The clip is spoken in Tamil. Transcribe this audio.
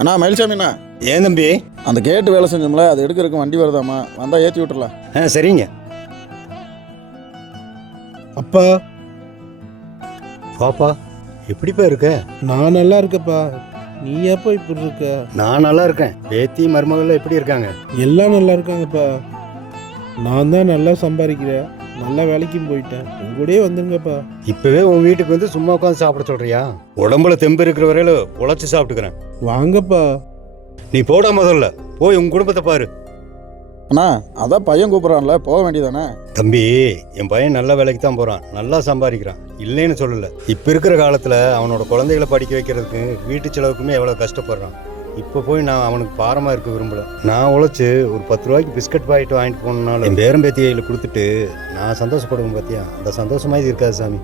அண்ணா மயில்சாமிண்ணா, ஏன் தம்பி? அந்த கேட்டு வேலை செஞ்சோம்ல, அது எடுக்கிறதுக்கு வண்டி வருதாம்மா, வந்தால் ஏற்றி விட்டுறலாம். சரிங்க. அப்பா, பாப்பா எப்படிப்பா இருக்க? நான் நல்லா இருக்கேப்பா. நீ எப்போ இப்படி இருக்க? நான் நல்லா இருக்கேன். பேத்தி மருமகள் எப்படி இருக்காங்க? எல்லாம் நல்லா இருக்காங்கப்பா. நான் தான் நல்லா சம்பாதிக்கிறேன், நல்லா வேலைக்கும் போயிட்டேன். உங்கூடயே வந்துருங்கப்பா. இப்பவே உன் வீட்டுக்கு வந்து சும்மா உட்காந்து சாப்பிட சொல்றியா? உடம்புல தெம்பு இருக்கிற வரையில உழைச்சி சாப்பிட்டுக்கிறேன். வாங்கப்பா. நீ போட முதல்ல போய் உன் குடும்பத்தை பாரு. அண்ணா, அதான் பையன் கூப்பிட்றான்ல, போக வேண்டியதானே? தம்பி, என் பையன் நல்ல வேலைக்கு தான் போறான், நல்லா சம்பாதிக்கிறான், இல்லைன்னு சொல்லல. இப்ப இருக்கிற காலத்துல அவனோட குழந்தைகளை படிக்க வைக்கிறதுக்கு வீட்டு செலவுக்குமே எவ்வளவு கஷ்டப்படுறான். இப்போ போய் நான் அவனுக்கு பாரமா இருக்க விரும்பல. நான் உழைச்சு ஒரு 10 ரூபாய்க்கு பிஸ்கட் பாக்கெட் வாங்கிட்டு போனாலும் என் பேரம்பேத்தியில கொடுத்துட்டு நான் சந்தோஷப்படுவேன். பார்த்தியா, அந்த சந்தோஷமா இது இருக்காது சாமி.